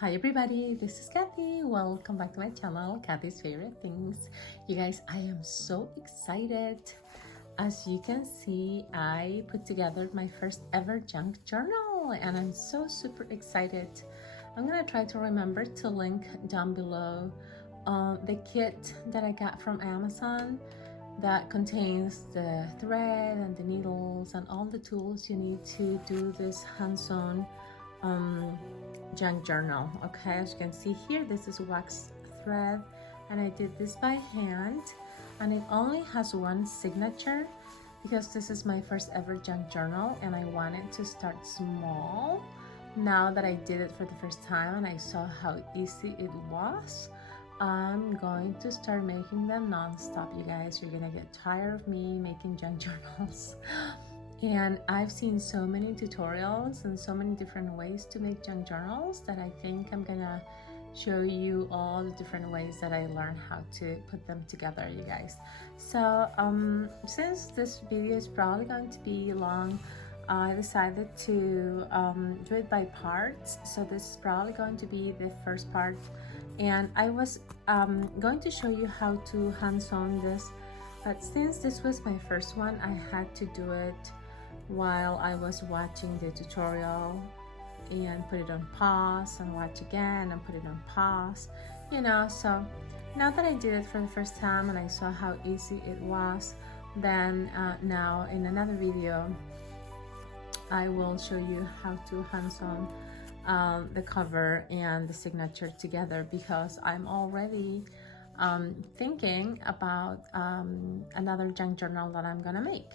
Hi everybody, this is Kathy. Welcome back to my channel, Kathy's Favorite Things. You guys, I am so excited. As you can see, I put together my first ever junk journal and I'm so super excited. I'm gonna try to remember to link down below the kit that I got from Amazon that contains the thread and the needles and all the tools you need to do this hands-on junk journal. Okay, as you can see here, this is wax thread and I did this by hand, and it only has one signature because this is my first ever junk journal and I wanted to start small. Now that I did it for the first time and I saw how easy it was, I'm going to start making them non-stop. You guys, you're gonna get tired of me making junk journals. And I've seen so many tutorials and so many different ways to make junk journals that I think I'm gonna show you all the different ways that I learned how to put them together, you guys. So since this video is probably going to be long, I decided to do it by parts. So this is probably going to be the first part, and I was going to show you how to hand sew this, but since this was my first one, I had to do it while I was watching the tutorial and put it on pause and watch again and put it on pause, you know. So now that I did it for the first time and I saw how easy it was, then now in another video I will show you how to hand sew the cover and the signature together, because I'm already thinking about another junk journal that I'm gonna make.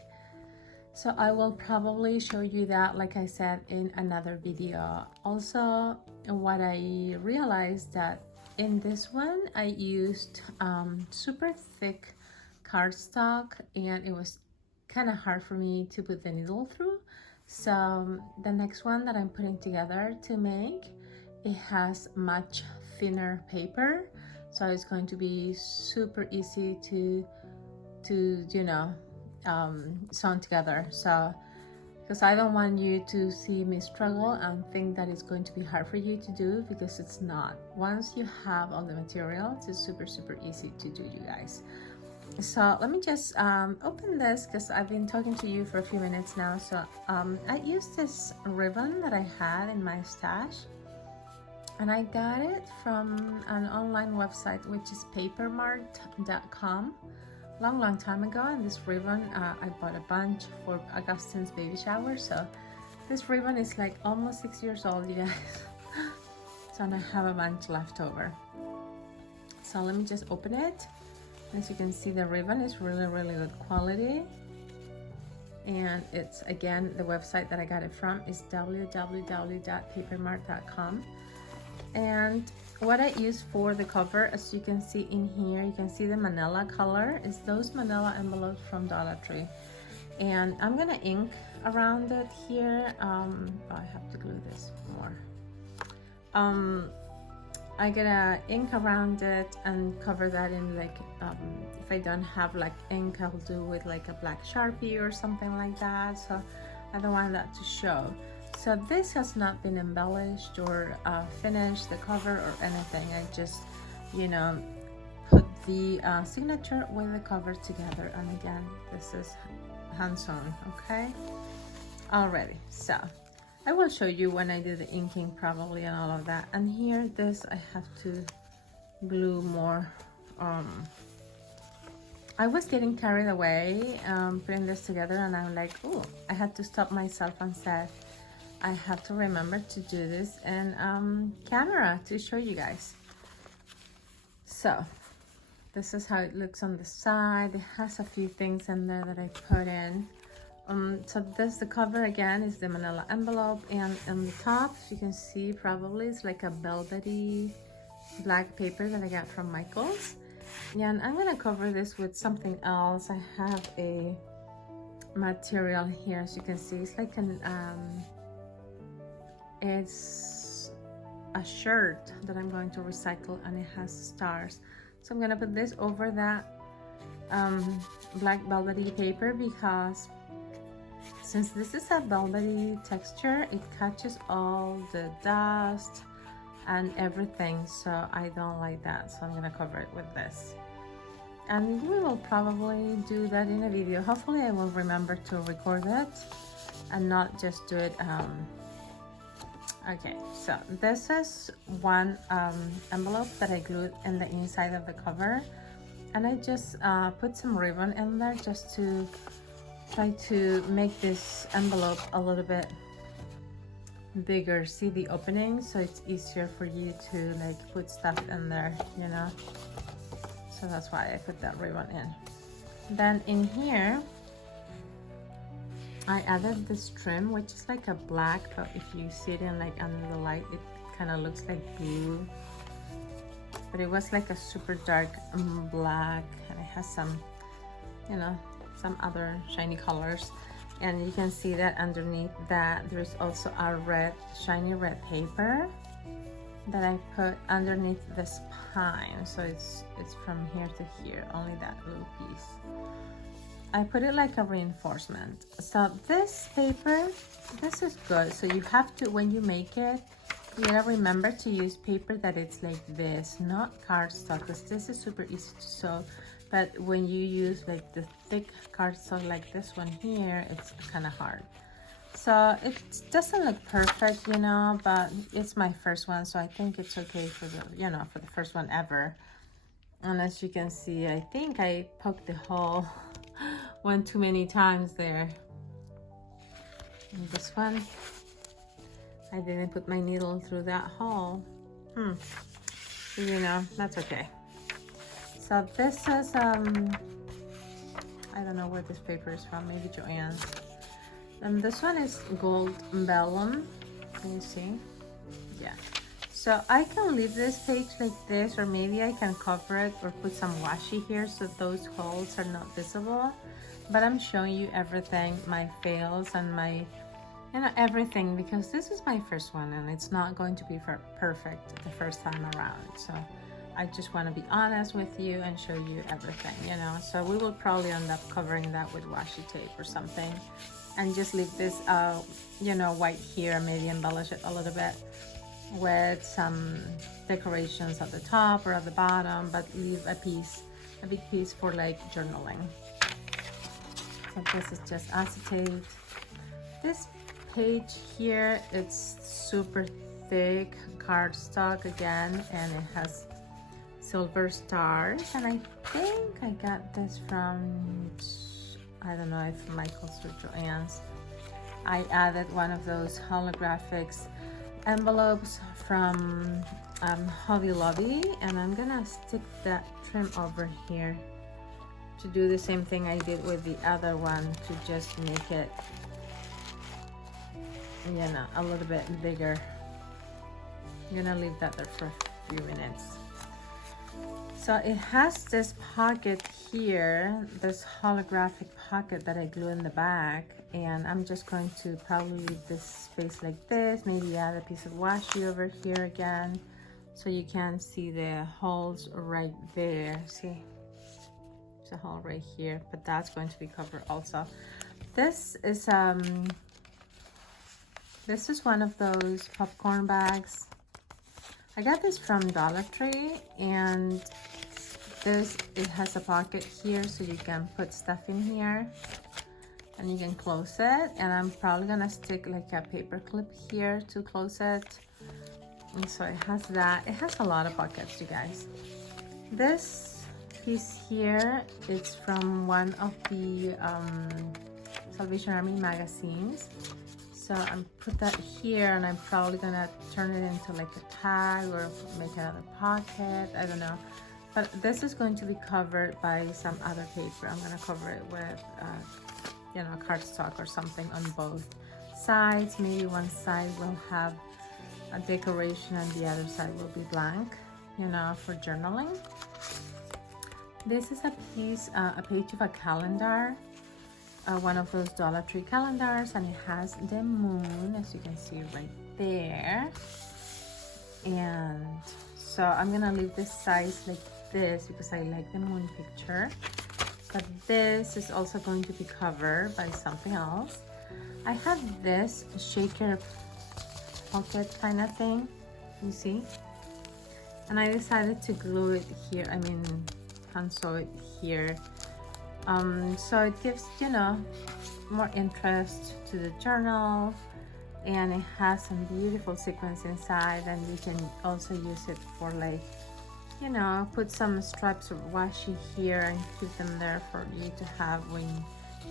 So I will probably show you that, like I said, in another video. Also, what I realized that in this one I used super thick cardstock and it was kind of hard for me to put the needle through. So the next one that I'm putting together to make, it has much thinner paper, so it's going to be super easy to you know, sewn together. So because I don't want you to see me struggle and think that it's going to be hard for you to do, because it's not. Once you have all the materials, it's super easy to do, you guys. So let me just open this because I've been talking to you for a few minutes now. So I used this ribbon that I had in my stash, and I got it from an online website which is papermart.com. long time ago. And this ribbon I bought a bunch for Augustine's baby shower, so this ribbon is like almost 6 years old, you guys. So I have a bunch left over. So let me just open it. As you can see, the ribbon is really good quality, and it's, again, the website that I got it from is www.papermart.com. and what I use for the cover, as you can see in here, you can see the manila color is those manila envelopes from Dollar Tree, and I'm gonna ink around it here. I have to glue this more. I gotta ink around it and cover that in, like, if I don't have like ink, I'll do with like a black Sharpie or something like that, so I don't want that to show. So this has not been embellished or finished, the cover or anything. I just, you know, put the signature with the cover together, and again, this is hand sewn. Okay, already. So I will show you when I do the inking probably and all of that. And here, this I have to glue more. I was getting carried away putting this together, and I'm like, oh, I had to stop myself and said, I have to remember to do this in camera to show you guys. So this is how it looks on the side. It has a few things in there that I put in. So this, the cover again, is the manila envelope, and on the top, you can see probably it's like a velvety black paper that I got from Michaels. Yeah, and I'm gonna cover this with something else. I have a material here, as you can see. It's like an it's a shirt that I'm going to recycle, and it has stars. So I'm gonna put this over that black velvety paper, because since this is a velvety texture, it catches all the dust and everything, so I don't like that, so I'm gonna cover it with this. And we will probably do that in a video. Hopefully I will remember to record it and not just do it. Okay, so this is one envelope that I glued in the inside of the cover, and I just put some ribbon in there just to try to make this envelope a little bit bigger. See the opening, so it's easier for you to like put stuff in there, you know. So that's why I put that ribbon in. Then in here I added this trim, which is like a black, but if you see it in like under the light, it kind of looks like blue, but it was like a super dark black, and it has some, you know, some other shiny colors. And you can see that underneath that there's also a red, shiny red paper that I put underneath the spine, so it's from here to here, only that little piece. I put it like a reinforcement. So this paper, this is good. So you have to, when you make it, you gotta remember to use paper that it's like this, not cardstock, because this is super easy to sew. But when you use like the thick cardstock like this one here, it's kind of hard. So it doesn't look perfect, you know, but it's my first one, so I think it's okay for the, you know, for the first one ever. And as you can see, I think I poked the hole one too many times there. And this one, I didn't put my needle through that hole. You know, that's okay. So this is, I don't know where this paper is from, maybe Joann's. And this one is gold vellum. Can you see? Yeah. So I can leave this page like this, or maybe I can cover it or put some washi here so those holes are not visible. But I'm showing you everything, my fails and my, you know, everything, because this is my first one and it's not going to be perfect the first time around. So I just want to be honest with you and show you everything, you know. So we will probably end up covering that with washi tape or something, and just leave this, you know, white here, maybe embellish it a little bit with some decorations at the top or at the bottom, but leave a piece, a big piece for like journaling. So this is just acetate. This page here, it's super thick cardstock again, and it has silver stars, and I think I got this from, I don't know if Michael's or Joann's. I added one of those holographics envelopes from Hobby Lobby, and I'm gonna stick that trim over here to do the same thing I did with the other one, to just make it, you know, a little bit bigger. I'm gonna leave that there for a few minutes. So it has this pocket here, this holographic pocket that I glue in the back, and I'm just going to probably leave this space like this, maybe add a piece of washi over here again, so you can see the holes right there. See, there's a hole right here, but that's going to be covered also. This is one of those popcorn bags. I got this from Dollar Tree, and it has a pocket here, so you can put stuff in here and you can close it. And I'm probably gonna stick like a paper clip here to close it. And so it has that. It has a lot of pockets, you guys. This piece here is from one of the Salvation Army magazines. So I'm put that here, and I'm probably gonna turn it into like a tag or make another pocket, I don't know. But this is going to be covered by some other paper. I'm gonna cover it with, you know, cardstock or something on both sides. Maybe one side will have a decoration and the other side will be blank, you know, for journaling. This is a piece, a page of a calendar. One of those Dollar Tree calendars, and it has the moon, as you can see right there. And so I'm gonna leave this size like this because I like the moon picture, but this is also going to be covered by something else. I have this shaker pocket kind of thing, You see? And I decided to glue it here, hand sew it here. So it gives, you know, more interest to the journal, and it has some beautiful sequins inside, and you can also use it for, like, you know, put some stripes of washi here and keep them there for you to have when,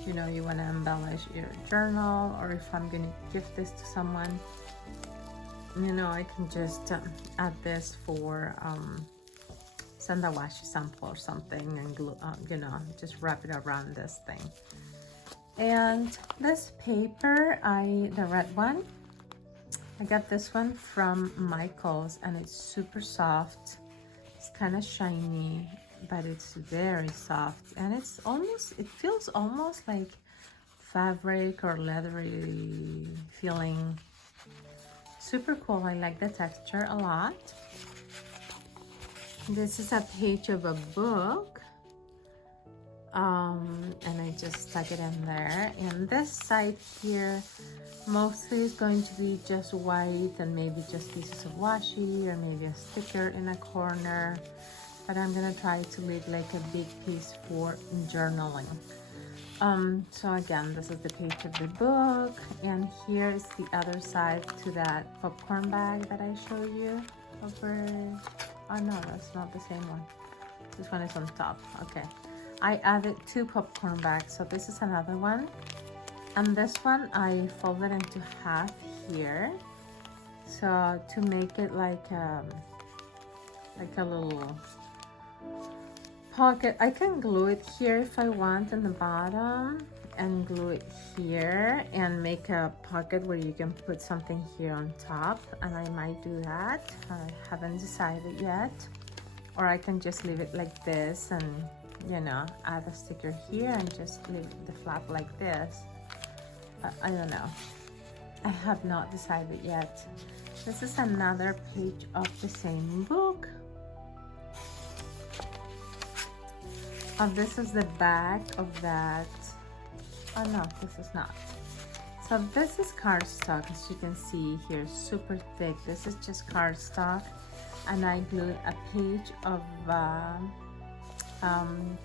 you know, you want to embellish your journal, or if I'm going to give this to someone, you know, I can just add this for send a washi sample or something and glue, you know, just wrap it around this thing. And this paper, the red one, I got this one from Michaels, and it's super soft. It's kind of shiny, but it's very soft, and it feels almost like fabric or leathery feeling. Super cool. I like the texture a lot. This is a page of a book, and I just stuck it in there. And this side here mostly is going to be just white and maybe just pieces of washi or maybe a sticker in a corner, but I'm gonna try to leave like a big piece for journaling. So again, this is the page of the book, and here is the other side to that popcorn bag that I showed you over. Oh no, that's not the same one. This one is on top. Okay, I added 2 popcorn bags, so this is another one, and this one I folded into half here, so to make it like a little pocket. I can glue it here if I want in the bottom, and glue it here and make a pocket where you can put something here on top, and I might do that. I haven't decided yet. Or I can just leave it like this and, you know, add a sticker here and just leave the flap like this. I don't know. I have not decided yet. This is another page of the same book. This is the back of that. Oh no, this is not. So this is cardstock, as you can see here, super thick. This is just cardstock, and I glued a page of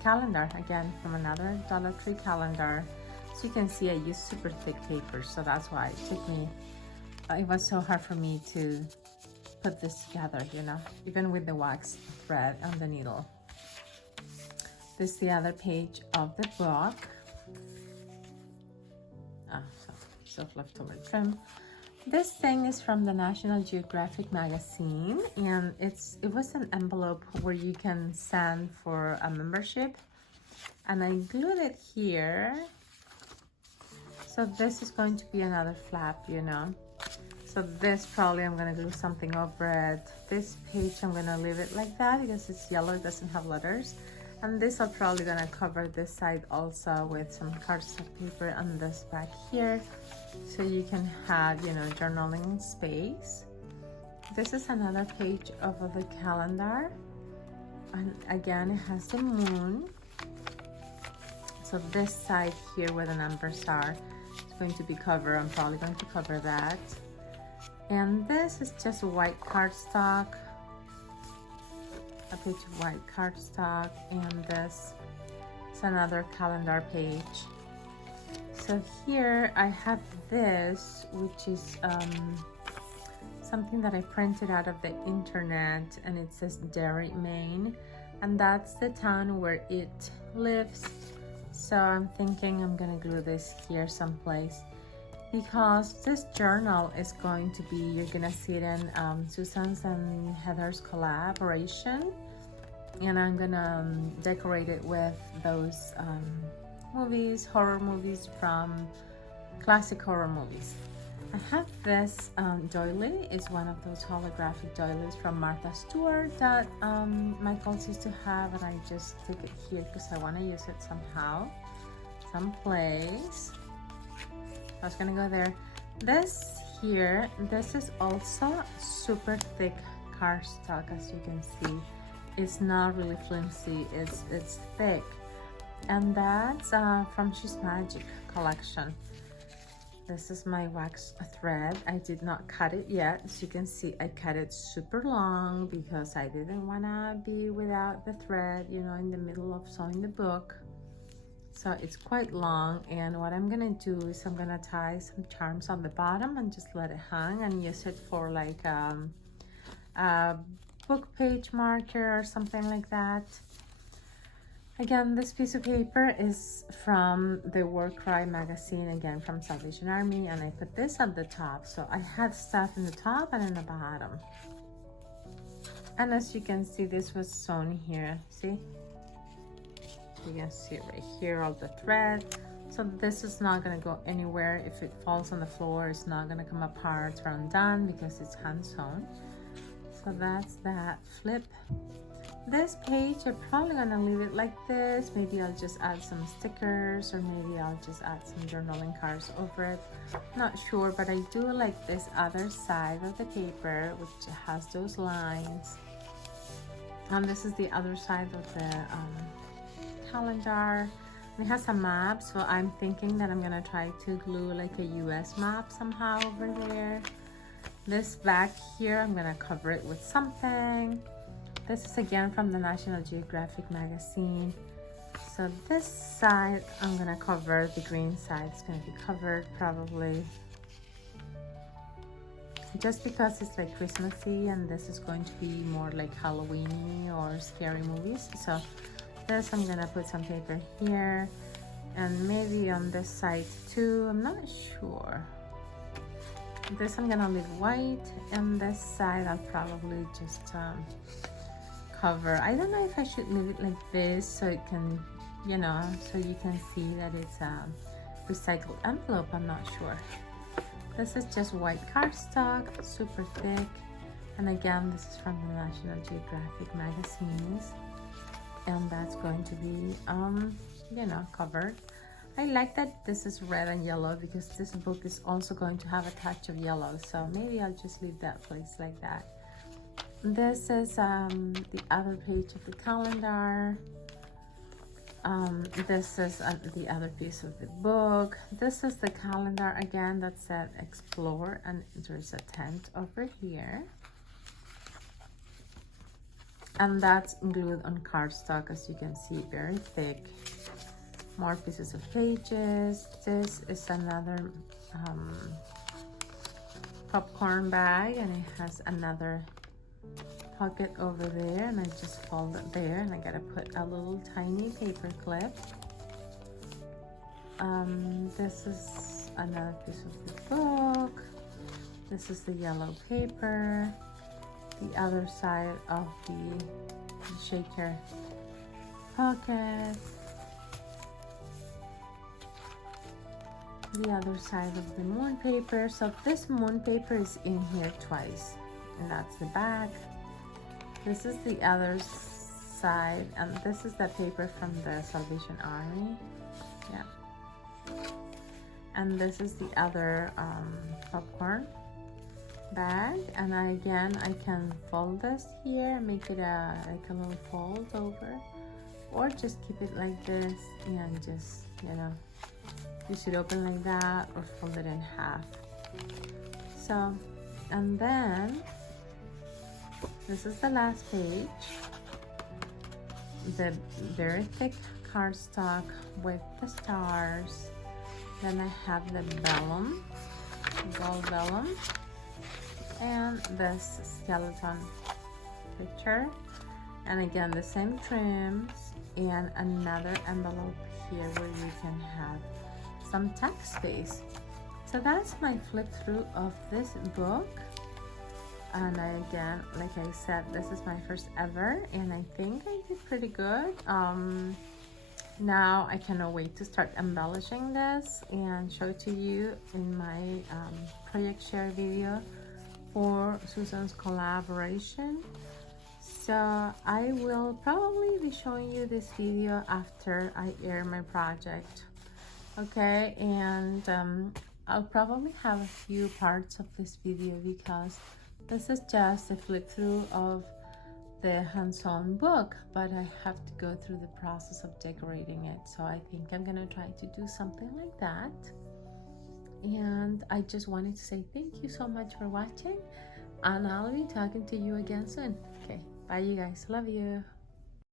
calendar, again from another Dollar Tree calendar. So you can see I used super thick paper, so that's why it was so hard for me to put this together, you know, even with the wax thread on the needle. This is the other page of the book. So leftover trim. This thing is from the National Geographic magazine, and it was an envelope where you can send for a membership, and I glued it here. So this is going to be another flap, you know. So this probably I'm gonna glue something over it. This page I'm gonna leave it like that because it's yellow, it doesn't have letters. And this I'm probably gonna cover this side also with some cardstock paper on this back here, so you can have, you know, journaling space. This is another page of the calendar, and again it has the moon. So this side here where the numbers are is going to be covered. I'm probably going to cover that. And this is just white cardstock, a page of white cardstock, and this is another calendar page. So here I have this, which is something that I printed out of the internet, and it says Derry, Maine, and that's the town where it lives. So I'm thinking I'm gonna glue this here someplace, because this journal is going to be, you're gonna see it in Susan's and Heather's collaboration, and I'm gonna decorate it with those movies, horror movies from classic horror movies. I have this doily. It's one of those holographic doilies from Martha Stewart that Michaels used to have, and I just took it here because I want to use it somehow, someplace. I was gonna go there. This here, this is also super thick cardstock, as you can see. It's not really flimsy, it's thick. And that's from She's Magic collection. This is my wax thread. I did not cut it yet. As you can see, I cut it super long because I didn't want to be without the thread, you know, in the middle of sewing the book. So it's quite long, and what I'm gonna do is I'm gonna tie some charms on the bottom and just let it hang and use it for like a book page marker or something like that. Again, this piece of paper is from the War Cry magazine, again from Salvation Army, and I put this at the top. So I had stuff in the top and in the bottom. And as you can see, this was sewn here, see? You can see right here all the thread. So this is not gonna go anywhere. If it falls on the floor, it's not gonna come apart or undone because it's hand sewn. So that's that flip. This page, I'm probably gonna leave it like this. Maybe I'll just add some stickers, or maybe I'll just add some journaling cards over it. Not sure, but I do like this other side of the paper, which has those lines. And this is the other side of the calendar. It has a map, so I'm thinking that I'm gonna try to glue like a US map somehow over there. This back here, I'm gonna cover it with something. This is again from the National Geographic magazine. So this side, I'm gonna cover, the green side is gonna be covered probably. Just because it's like Christmassy, and this is going to be more like Halloween or scary movies. So this, I'm gonna put some paper here, and maybe on this side too, I'm not sure. This I'm gonna leave white, and this side I'll probably just cover. I don't know if I should leave it like this so it can, you know, so you can see that it's a recycled envelope. I'm not sure. This is just white cardstock, super thick, and again, this is from the National Geographic magazines, and that's going to be you know, covered. I like that this is red and yellow because this book is also going to have a touch of yellow, so maybe I'll just leave that place like that. This is the other page of the calendar. This is the other piece of the book. This is the calendar again that said explore, and there's a tent over here. And that's glued on cardstock, as you can see, very thick. More pieces of pages. This is another popcorn bag, and it has another pocket over there, and I just fold it there, and I gotta put a little tiny paper clip. This is another piece of the book. This is the yellow paper. The other side of the shaker pocket. The other side of the moon paper. So this moon paper is in here twice, and that's the back. This is the other side, and this is the paper from the Salvation Army. Yeah. And this is the other popcorn bag, and again I can fold this here, make it like a little fold over, or just keep it like this and just, you know, use it open like that, or fold it in half. So, and then this is the last page, the very thick cardstock with the stars. Then I have the vellum, gold vellum, and this skeleton picture, and again the same trims, and another envelope here where you can have some text space. So that's my flip through of this book. And again, like I said, this is my first ever, and I think I did pretty good. Now I cannot wait to start embellishing this and show it to you in my project share video for Susan's collaboration. So I will probably be showing you this video after I air my project. Okay, and I'll probably have a few parts of this video because this is just a flip through of the hands-on book, but I have to go through the process of decorating it. So I think I'm gonna try to do something like that. And I just wanted to say thank you so much for watching, and I'll be talking to you again soon. Okay, bye you guys, love you.